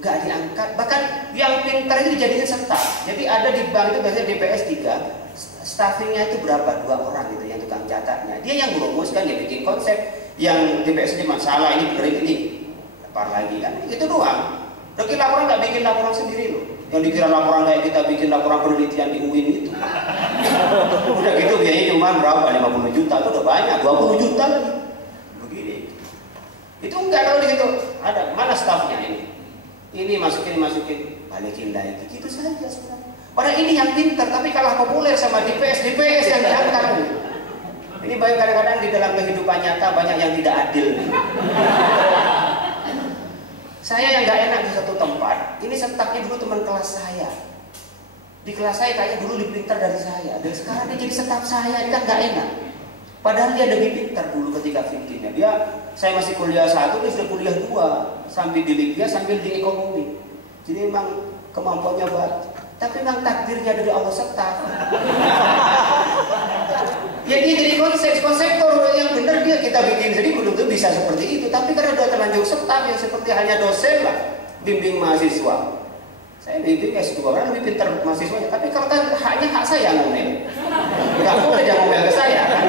nggak diangkat. Bahkan yang pinter itu dijadikan staf. Jadi ada di bank itu biasanya DPS 3, staffingnya itu berapa? 2 orang gitu yang tukang catatnya. Dia yang merumuskan, dia bikin konsep. Yang DPS ini masalah ini bener ini, apa lagi kan? Itu doang. Bikin laporan nggak bikin laporan sendiri loh. Yang dikira laporan kayak kita bikin laporan penelitian di UIN itu. Udah gitu biayanya cuma berapa? 50 juta, itu udah banyak, 20 juta lagi. Begini. Itu enggak kalau di situ ada mana stafnya ini. Ini masukin, balikin lagi. Gitu saja sebenarnya. Padahal ini yang pintar tapi kalah populer sama DPS yang diangkat. Ini baik kadang-kadang di dalam kehidupan nyata banyak yang tidak adil. Saya yang nggak enak di satu tempat, ini stafnya dulu teman kelas saya. Di kelas saya kayaknya dulu lebih pintar dari saya, dan sekarang dia jadi staf saya, ini kan nggak enak. Padahal dia lebih pintar dulu ketika fikihnya. Saya masih kuliah 1, dia sudah kuliah 2, sambil di Libya, sambil di ekonomi. Jadi memang kemampuannya bagus. Tapi memang takdirnya dari Allah staf. Ya dia jadi konseptor yang benar dia kita bikin sendiri belum tentu bisa seperti itu. Tapi karena udah terlanjur staf yang seperti hanya dosen lah bimbing mahasiswa. Saya bimbing S2 orang lebih pintar mahasiswanya. Tapi kalau kan hak saya ngomel, nggak boleh dia ngomel ke saya kan.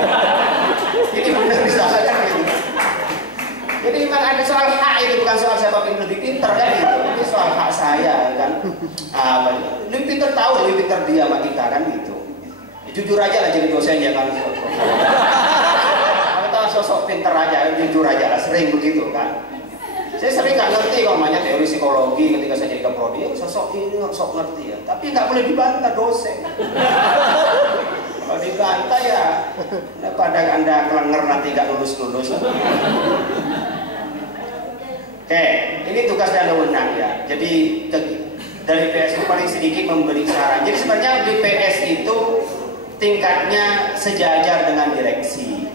Ini benar disalahkan gitu. Jadi memang ada soal hak itu bukan soal siapa yang lebih pintar kan gitu. Ini soal hak saya kan. Lebih pintar tahu lebih pintar dia sama kita kan gitu. Jujur aja lah jadi dosen jangan kita sosok pinter aja, jujur aja lah, sering begitu kan. Saya sering nggak ngerti kalau namanya teori psikologi ketika saya jadi keprodi, sosok ini sok ngerti ya, tapi nggak boleh dibantah dosen. Kalau Kalau dibantai ya, pada Anda kelenger nanti nggak lulus-lulus. Oke, ini tugas dan wewenang ya. Jadi dari PS itu paling sedikit memberi saran. Jadi sebenarnya di PS itu tingkatnya sejajar dengan direksi.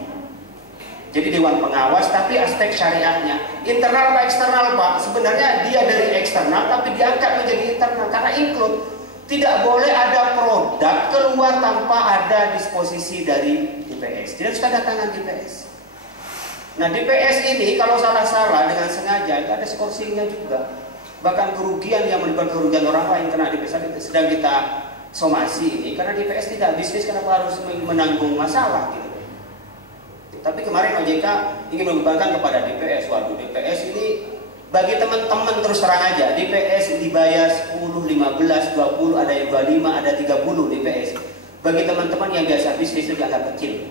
Jadi dewan pengawas, tapi aspek syariahnya internal apa eksternal Pak? Sebenarnya dia dari eksternal tapi diangkat menjadi internal karena include. Tidak boleh ada produk keluar tanpa ada disposisi dari DPS. Dia harus tanda tangan DPS. Nah DPS ini kalau salah-salah dengan sengaja itu ada skorsingnya juga. Bahkan kerugian yang melibatkan kerugian orang lain karena DPS sedang kita somasi ini karena DPS tidak bisnis kenapa harus menanggung masalah gitu. Tapi kemarin OJK ingin membebankan kepada DPS. Waduh, DPS ini bagi teman-teman terus terang aja, DPS dibayar 10, 15, 20, ada yang 25, ada 30 DPS. Bagi teman-teman yang biasa bisnis itu dianggap kecil.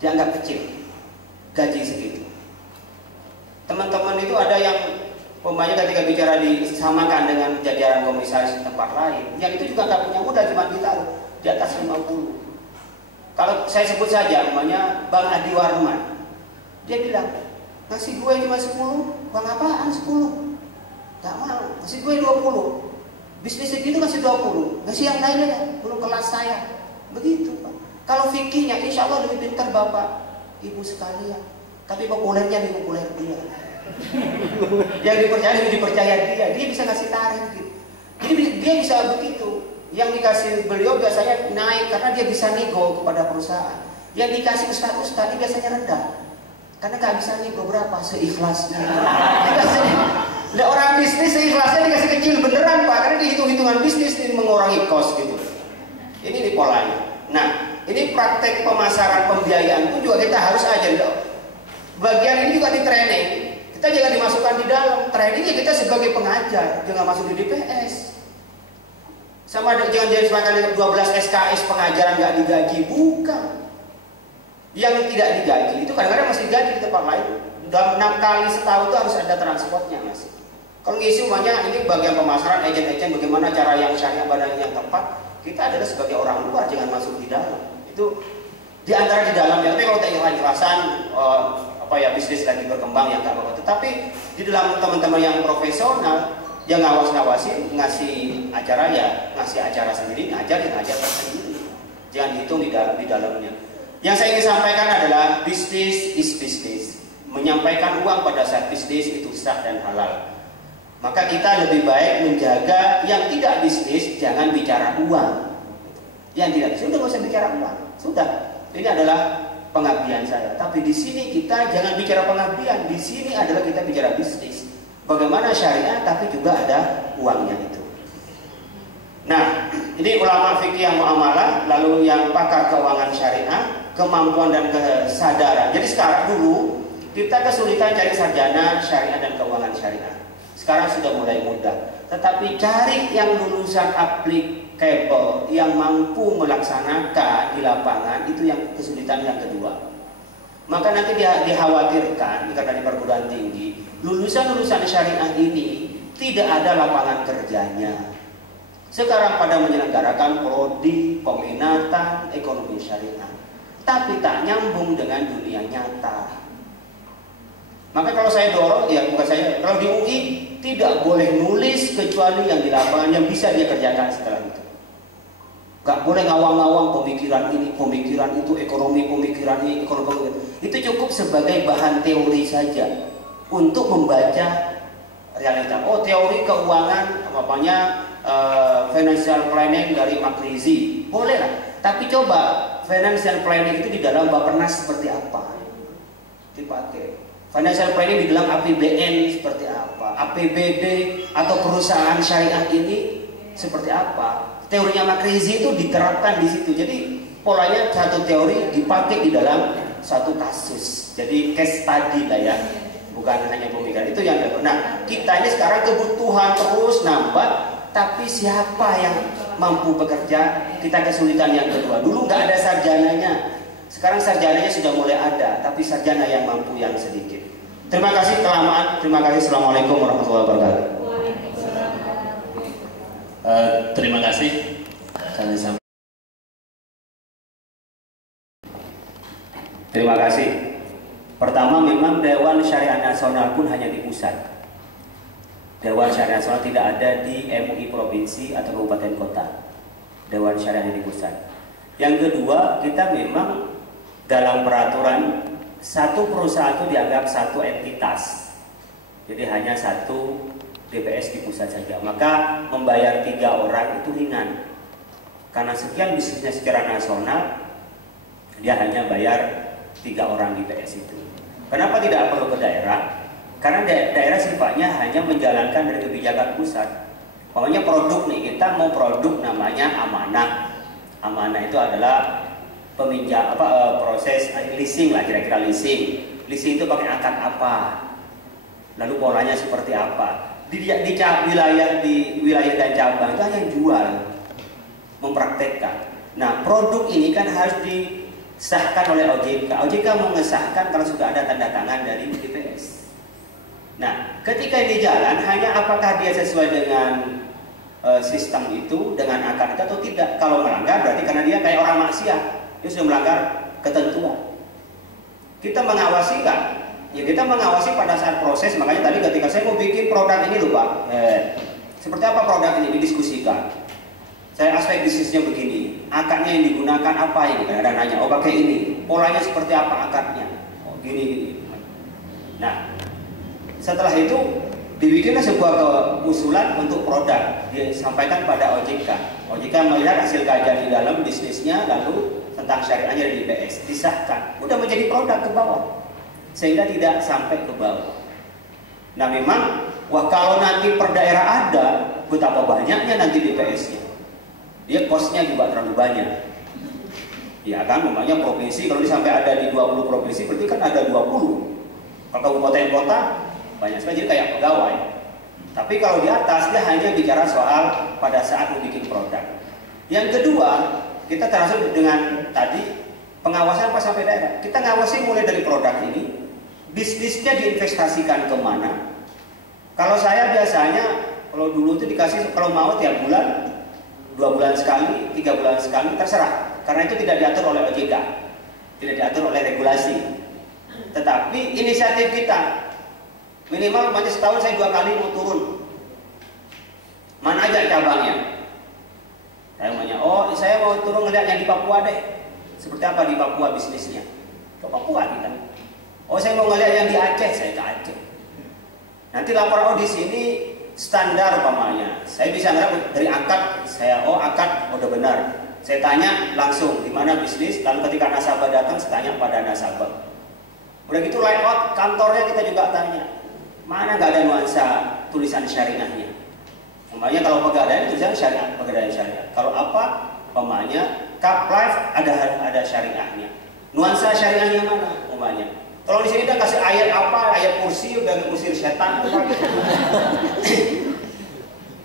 Dianggap kecil. Gaji segitu. Teman-teman itu ada yang umpamanya ketika bicara disamakan dengan jajaran komisaris di tempat lain, yang itu juga nggak punya modal, cuma ditaruh di atas 50. Kalau saya sebut saja, namanya Bang Adi Warman, dia bilang, ngasih gue cuma 10, bang apaan 10? Gak mau, ngasih gue 20. Bisnis segitu ngasih 20, ngasih yang lainnya, belum kelas saya. Begitu Pak. Kalau fikihnya, insya Allah lebih pintar Bapak, Ibu sekalian. Tapi populernya lebih populer dia. Yang dipercaya dia bisa ngasih tarif gitu. Jadi dia bisa begitu. Yang dikasih beliau biasanya naik karena dia bisa nego kepada perusahaan. Yang dikasih ustaz-ustaz dia biasanya rendah karena nggak bisa nego berapa seikhlasnya. Nah, orang bisnis seikhlasnya dikasih kecil beneran Pak karena dihitung-hitungan bisnis ini mengurangi cost gitu. Ini polanya. Nah ini praktek pemasaran pembiayaan pun juga kita harus ajar. Bagian ini juga di training. Kita jangan dimasukkan di dalam trainingnya kita sebagai pengajar, jangan masuk di DPS. Sama jangan jadi semakan 12 SKS pengajaran nggak digaji, bukan. Yang tidak digaji itu kadang-kadang masih digaji di tempat lain. Dalam 6 kali setahun itu harus ada transportnya masih. Kalau ngisi umumnya ini bagian pemasaran agen-agen bagaimana cara yang syariah pada yang tepat. Kita adalah sebagai orang luar jangan masuk di dalam. Itu di antara di dalam ya. Tapi kalau tak ikhlas-ikhlasan bisnis lagi berkembang yang nggak apa-apa. Tetapi di dalam teman-teman yang profesional yang ngawas-ngawasin, ngasih acara ya, ngasih acara sendiri, ngajar sendiri. Jangan hitung di dalamnya. Yang saya ingin sampaikan adalah bisnis is bisnis. Menyampaikan uang pada saat bisnis itu sah dan halal. Maka kita lebih baik menjaga yang tidak bisnis, jangan bicara uang. Yang tidak bisnis, udah nggak usah bicara uang. Sudah, ini adalah pengabdian saya. Tapi di sini kita jangan bicara pengabdian. Di sini adalah kita bicara bisnis. Bagaimana syariah tapi juga ada uangnya itu. Nah, ini ulama fikih yang muamalah, lalu yang pakar keuangan syariah, kemampuan dan kesadaran. Jadi sekarang dulu kita kesulitan cari sarjana syariah dan keuangan syariah. Sekarang sudah mulai mudah. Tetapi cari yang lulusan applicable yang mampu melaksanakan di lapangan itu yang kesulitan yang kedua. Maka nanti dikhawatirkan karena di perguruan tinggi lulusan-lulusan syariah ini tidak ada lapangan kerjanya. Sekarang pada menyelenggarakan prodi peminatan ekonomi syariah, tapi tak nyambung dengan dunia nyata. Maka kalau saya dorong, ya bukan saya, kalau di UI tidak boleh nulis kecuali yang di lapangan yang bisa dia kerjakan setelah itu. Gak boleh ngawang-ngawang pemikiran ini, pemikiran itu, ekonomi, pemikiran ini, ekonomi. Itu cukup sebagai bahan teori saja untuk membaca realita. Oh, teori keuangan, financial planning dari McKinsey, boleh lah. Tapi coba financial planning itu di dalam Bappenas seperti apa dipakai. Financial planning di dalam APBN seperti apa, APBD atau perusahaan syariah ini seperti apa. Teorinya McKinsey itu diterapkan di situ. Jadi polanya satu teori dipakai di dalam satu kasus. Jadi case study lah ya, bukan hanya pemikiran itu yang ada. Nah, kita ini sekarang kebutuhan terus nambah, tapi siapa yang mampu bekerja? Kita kesulitan yang kedua. Dulu nggak ada sarjananya, sekarang sarjananya sudah mulai ada, tapi sarjana yang mampu yang sedikit. Terima kasih kelamaan. Terima kasih. Assalamualaikum warahmatullahi wabarakatuh. Terima kasih. Terima kasih. Pertama, memang Dewan Syariah Nasional pun hanya di pusat. Dewan Syariah Nasional tidak ada di MUI provinsi atau kabupaten kota. Dewan Syariah di pusat. Yang kedua, kita memang dalam peraturan satu perusahaan itu dianggap satu entitas. Jadi hanya satu DPS di pusat saja. Maka membayar 3 orang itu ringan. Karena sekian bisnisnya secara nasional, dia hanya bayar 3 orang DPS itu. Kenapa tidak perlu ke daerah? Karena daerah sifatnya hanya menjalankan dari kebijakan pusat. Pokoknya produk nih, kita mau produk namanya amanah. Amanah itu adalah peminjam proses leasing lah, kira-kira leasing. Leasing itu pakai akad apa? Lalu polanya seperti apa? Di wilayah dan cabang itu hanya jual, mempraktekkan. Nah, produk ini kan harus disahkan oleh OJK. OJK mengesahkan kalau sudah ada tanda tangan dari DPS. Nah, ketika ini jalan, hanya apakah dia sesuai dengan sistem itu, dengan akad itu atau tidak. Kalau melanggar berarti karena dia kayak orang maksiat, dia sudah melanggar ketentuan. Kita mengawasi kan? Ya, kita mengawasi pada saat proses. Makanya tadi ketika saya mau bikin produk ini loh Pak, seperti apa produk ini didiskusikan. Saya aspek bisnisnya begini, akadnya yang digunakan apa ini? Ada nanya, oh pakai ini, polanya seperti apa akadnya? Oh gini. Nah, setelah itu dibikinlah sebuah usulan untuk produk, disampaikan pada OJK. OJK melihat hasil kajian di dalam bisnisnya, lalu tentang syariahnya dari DPS, disahkan, udah menjadi produk ke bawah, sehingga tidak sampai ke bawah. Nah memang, wah kalau nanti per daerah ada, betapa banyaknya nanti DPS-nya, dia kosnya juga terlalu banyak. Ya kan, namanya provinsi, kalau sampai ada di 20 provinsi, berarti kan ada 20. Kalau kabupaten kota, banyak sekali, jadi kayak pegawai. Tapi kalau di atas, dia hanya bicara soal pada saat membuat produk. Yang kedua, kita termasuk dengan tadi, pengawasan pas sampai daerah. Kita ngawasi mulai dari produk ini, bisnisnya diinvestasikan kemana. Kalau saya biasanya, kalau dulu itu dikasih, kalau mau tiap bulan, 2 bulan sekali, 3 bulan sekali, terserah. Karena itu tidak diatur oleh OJK, tidak diatur oleh regulasi. Tetapi inisiatif kita, minimal macam setahun saya 2 kali mau turun. Mana aja cabangnya? Saya tanya, oh saya mau turun ngeliat yang di Papua deh. Seperti apa di Papua bisnisnya? Ke Papua kita. Oh saya mau ngeliat yang di Aceh, saya ke Aceh. Nanti lapor, oh di sini standar umpamanya. Saya bisa ngeliat dari akad, saya akad udah benar. Saya tanya langsung di mana bisnis, lalu ketika nasabah datang saya tanya pada nasabah. Udah gitu layout kantornya kita juga tanya. Mana nggak ada nuansa tulisan syariahnya? Umpamanya kalau pegadaian tulisan syariah, pegadaian syariah. Kalau apa? Umpamanya Cup Life ada syariahnya. Nuansa syariahnya mana? Umpamanya. Kalau di sini udah kasih ayat apa? Ayat kursi udah ngusir setan.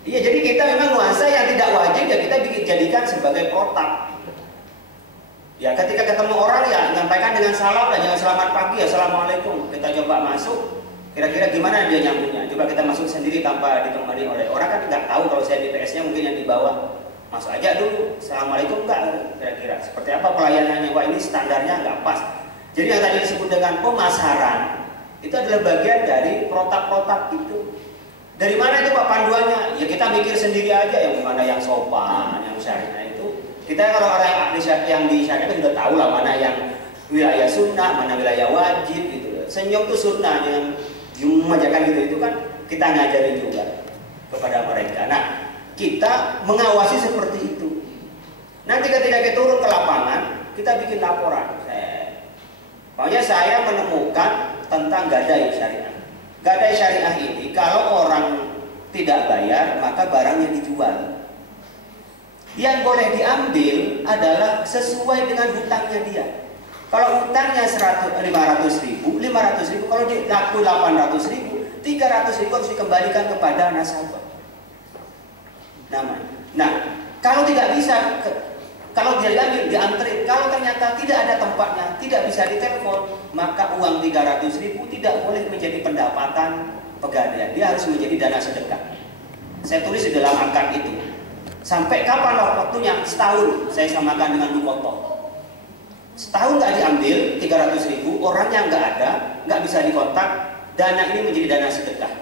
Iya, jadi kita memang nuansa yang tidak wajib ya kita jadikan sebagai protap. Ya, ketika ketemu orang ya nyampaikan dengan salam dan jangan selamat pagi, assalamualaikum. Kita coba masuk. Kira-kira gimana dia nyambungnya? Coba kita masuk sendiri tanpa ditemani oleh orang, kan nggak tahu kalau saya DPS-nya mungkin yang di bawah. Masuk aja dulu, assalamualaikum enggak, kira-kira seperti apa pelayanannya? Wah ini standarnya nggak pas. Jadi yang tadi disebut dengan pemasaran itu adalah bagian dari protap-protap itu. Dari mana itu Pak panduannya? Ya kita mikir sendiri aja yang mana yang sopan, yang syariah itu. Kita kalau orang yang di syariah itu sudah tahu lah mana yang wilayah sunnah, mana wilayah wajib gitu. Senyum itu sunnah, dengan memanjakan gitu itu kan kita ngajarin juga kepada mereka. Nah, kita mengawasi seperti itu. Nanti ketika kita turun ke lapangan, kita bikin laporan. Pokoknya saya menemukan tentang gadai syariah. Gadai syariah ini kalau orang tidak bayar maka barangnya dijual. Yang boleh diambil adalah sesuai dengan hutangnya dia. Kalau hutangnya 500.000, kalau dilaku 800.000, 300.000 harus dikembalikan kepada nasabah. Nah, kalau tidak bisa, kalau dia diambil, dianterin, kalau ternyata tidak ada tempatnya, tidak bisa ditelepon, maka uang 300.000 tidak boleh menjadi pendapatan pegadaian. Dia harus menjadi dana sedekah. Saya tulis di dalam akad itu. Sampai kapan waktunya? Setahun. Saya samakan dengan lukotoh. Setahun nggak diambil 300.000, orangnya nggak ada, nggak bisa dikontak, dana ini menjadi dana sedekah.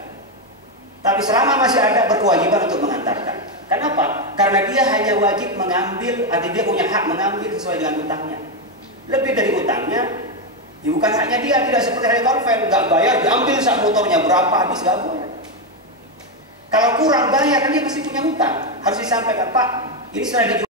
Tapi selama masih ada, berkewajiban untuk mengantarkan. Kenapa? Karena dia hanya wajib mengambil, artinya dia punya hak mengambil sesuai dengan utangnya. Lebih dari utangnya, ya bukan haknya dia, tidak seperti hari konven, nggak bayar, diambil sak motornya, berapa habis, nggak boleh. Kalau kurang bayar, kan dia masih punya utang. Harus disampaikan, Pak, ini sudah dijual.